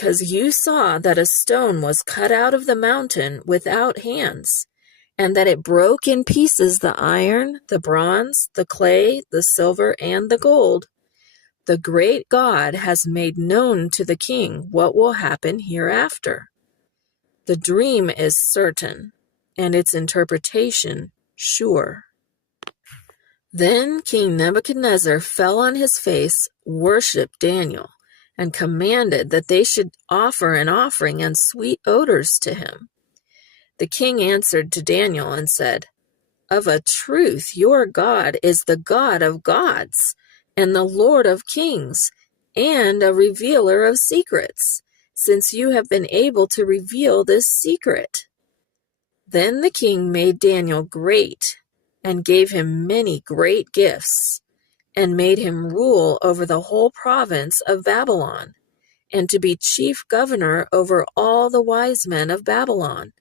because you saw that a stone was cut out of the mountain without hands, and that it broke in pieces the iron, the bronze, the clay, the silver, and the gold. The great God has made known to the king what will happen hereafter. The dream is certain, and its interpretation sure. Then King Nebuchadnezzar fell on his face, worshipped Daniel, and commanded that they should offer an offering and sweet odors to him. The king answered to Daniel and said, "Of a truth, your God is the God of gods, and the Lord of kings, and a revealer of secrets, since you have been able to reveal this secret." Then the king made Daniel great, and gave him many great gifts, and made him rule over the whole province of Babylon, and to be chief governor over all the wise men of Babylon.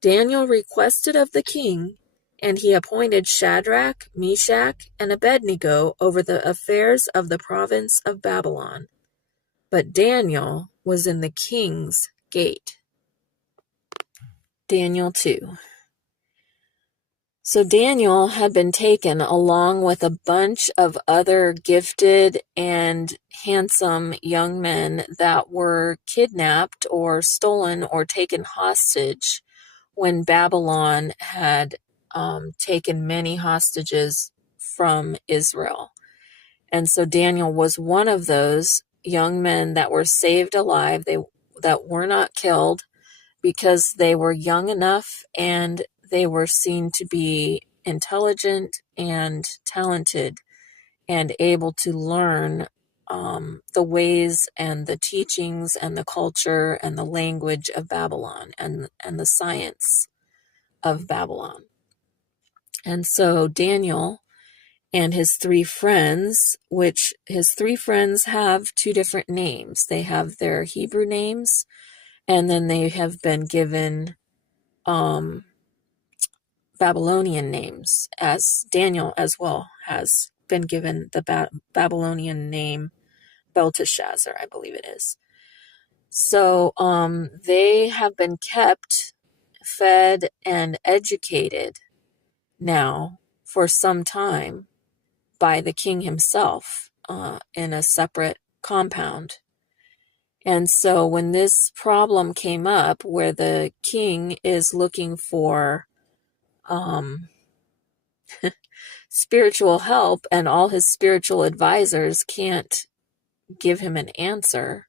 Daniel requested of the king, and he appointed Shadrach, Meshach, and Abednego over the affairs of the province of Babylon. But Daniel was in the king's gate. Daniel 2. So Daniel had been taken along with a bunch of other gifted and handsome young men that were kidnapped or stolen or taken hostage when Babylon had taken many hostages from Israel. And so Daniel was one of those young men that were saved alive, that were not killed, because they were young enough and they were seen to be intelligent and talented and able to learn the ways and the teachings and the culture and the language of Babylon and the science of Babylon. And so Daniel and his three friends, which his three friends have two different names. They have their Hebrew names, and then they have been given Babylonian names, as Daniel as well has been given the Babylonian name Belteshazzar, I believe it is. So they have been kept, fed, and educated now for some time by the king himself in a separate compound. And so when this problem came up where the king is looking for spiritual help and all his spiritual advisors can't give him an answer,